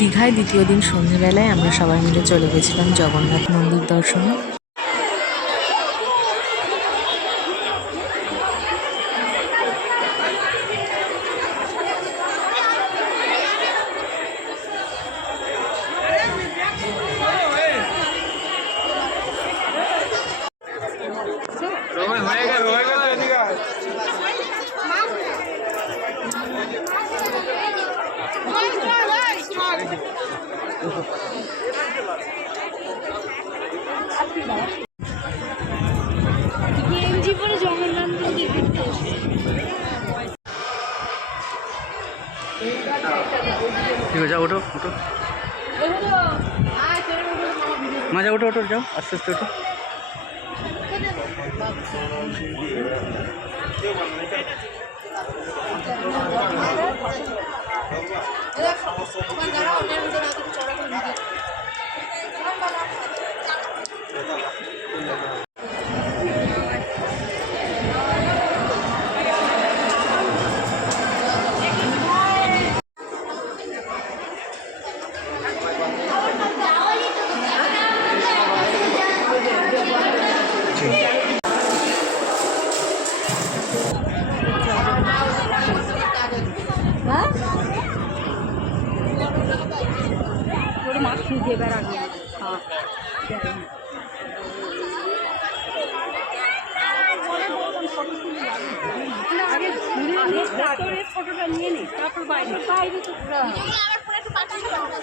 দীঘায় দ্বিতীয় দিন সন্ধ্যেবেলায় আমরা সবাই মিলে চলে গেছিলাম জগন্নাথ মন্দির দর্শনে। ঠিক আছে, যাও ওঠো ওঠো, মা যাও ওঠো ওঠো, যাও আস্তে আস্তে ওঠো।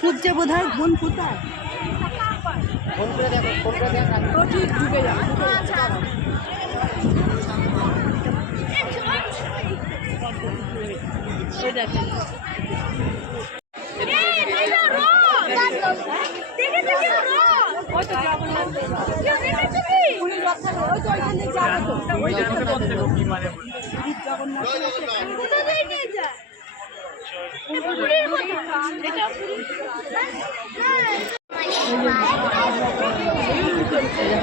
সূর্যে বোধ হয় ঘুম কোথায় ঠিক ঢুকে যাও।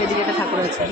এদিকে একটা ঠাকুর আছে।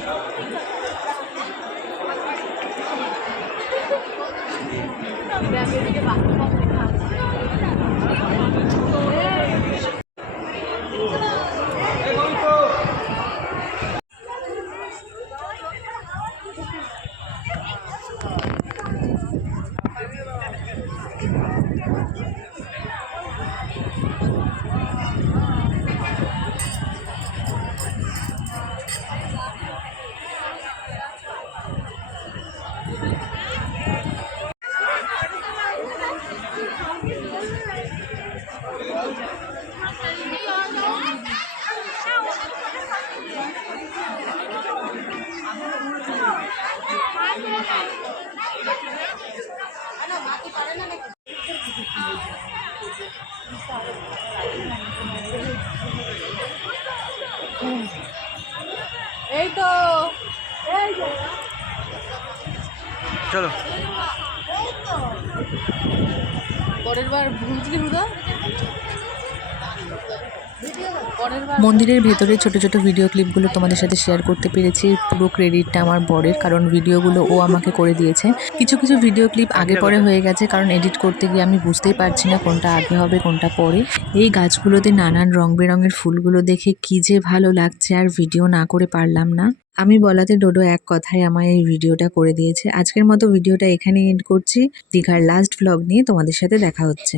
এই তো চলো পরের বার বুঝলি হুদা মন্দিরের ভেতরে ছোট ছোট ভিডিও ক্লিপগুলো তোমাদের সাথে শেয়ার করতে পেরেছি। পুরো ক্রেডিটটা আমার বরের, কারণ ভিডিওগুলো ও আমাকে করে দিয়েছে। কিছু কিছু ভিডিও ক্লিপ আগে পরে হয়ে গেছে, কারণ এডিট করতে গিয়ে আমি বুঝতেই পারছি না কোনটা আগে হবে কোনটা পরে। এই গাছগুলোতে নানান রং বেরঙের ফুলগুলো দেখে কি যে ভালো লাগছে, আর ভিডিও না করে পারলাম না। আমি বলাতে ডোডো এক কথায় আমায় এই ভিডিওটা করে দিয়েছে। আজকের মতো ভিডিওটা এখানে এন্ড করছি। দীঘার লাস্ট ভ্লগ নিয়ে তোমাদের সাথে দেখা হচ্ছে।